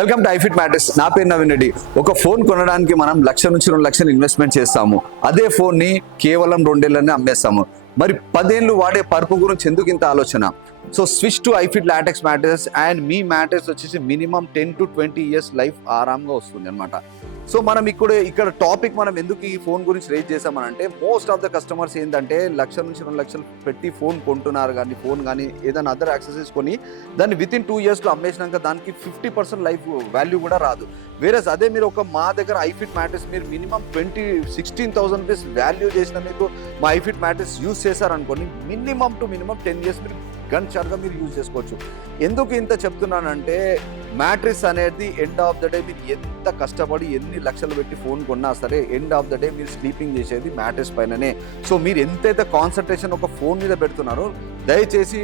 Welcome to ఐఫిట్ matters. నా పేరు నవీన్ రెడ్డి. ఒక ఫోన్ కొనడానికి మనం 1,00,000 నుంచి 2,00,000 ఇన్వెస్ట్మెంట్ చేస్తాము. అదే ఫోన్ ని కేవలం 2 ఏళ్ళనే అమ్మేస్తాము. మరి 10 ఏళ్ళు వాడే పరుపు గురించి ఎందుకు ఇంత ఆలోచన? So switch to iFit latex mattress and మీ మ్యాటర్స్ వచ్చేసి మినిమం 10 to 20 ఇయర్స్ లైఫ్ ఆరాంగా వస్తుంది అనమాట. సో మనం ఇక్కడ టాపిక్ మనం ఎందుకు ఈ ఫోన్ గురించి రేజ్ చేసామనంటే, మోస్ట్ ఆఫ్ ద కస్టమర్స్ ఏంటంటే 1,00,000 నుంచి 2,00,000 పెట్టి ఫోన్ కొంటున్నారు, కానీ ఫోన్ కానీ ఏదైనా అదర్ యాక్సెసరీస్ కొని దాన్ని వితిన్ 2 ఇయర్స్లో అమ్మేసినాక దానికి 50% లైఫ్ వాల్యూ కూడా రాదు. వేరే అదే మీరు మా దగ్గర ఐఫిట్ మ్యాటర్స్ మీరు మినిమం 16,000 రూపీస్ వాల్యూ చేసిన మీకు మా ఐఫిట్ మ్యాటర్స్ యూజ్ చేశారనుకోండి, మినిమం టు మినిమం 10 ఇయర్స్ మీరు గన్షాట్గా మీరు యూజ్ చేసుకోవచ్చు. ఎందుకు ఇంత చెప్తున్నానంటే, మ్యాట్రిక్స్ అనేది ఎండ్ ఆఫ్ ద డే మీరు ఎంత కష్టపడి ఎన్ని లక్షలు పెట్టి ఫోన్ కొన్నా సరే ఎండ్ ఆఫ్ ద డే మీరు స్లీపింగ్ చేసేది మ్యాట్రిక్స్ పైననే. సో మీరు ఎంతైతే కాన్సన్ట్రేషన్ ఒక ఫోన్ మీద పెడుతున్నారో, దయచేసి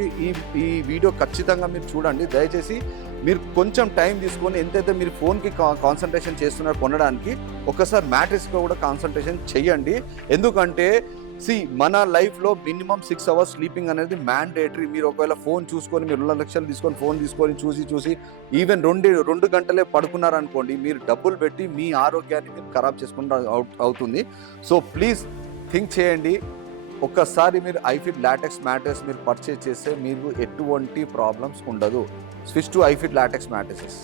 ఈ వీడియో ఖచ్చితంగా మీరు చూడండి. దయచేసి మీరు కొంచెం టైం తీసుకొని ఎంతైతే మీరు ఫోన్కి కాన్సన్ట్రేషన్ చేస్తున్నారో కొనడానికి, ఒకసారి మ్యాట్రిక్స్లో కూడా కాన్సన్ట్రేషన్ చెయ్యండి. ఎందుకంటే మన లైఫ్లో మినిమం 6 hours స్లీపింగ్ అనేది మ్యాండేటరీ. మీరు ఒకవేళ ఫోన్ చూసుకొని మీరు 2,00,000 తీసుకొని ఫోన్ తీసుకొని చూసి ఈవెన్ 2 గంటలే పడుకున్నారనుకోండి, మీరు డబ్బులు పెట్టి మీ ఆరోగ్యాన్ని మీరు ఖరాబ్ చేసుకుంటూ అవుతుంది. సో ప్లీజ్ థింక్ చేయండి. ఒక్కసారి మీరు ఐఫిట్ లాటెక్స్ మ్యాటర్స్ మీరు పర్చేజ్ చేస్తే మీకు ఎటువంటి ప్రాబ్లమ్స్ ఉండదు. Switch to iFit latex మ్యాటర్సెస్.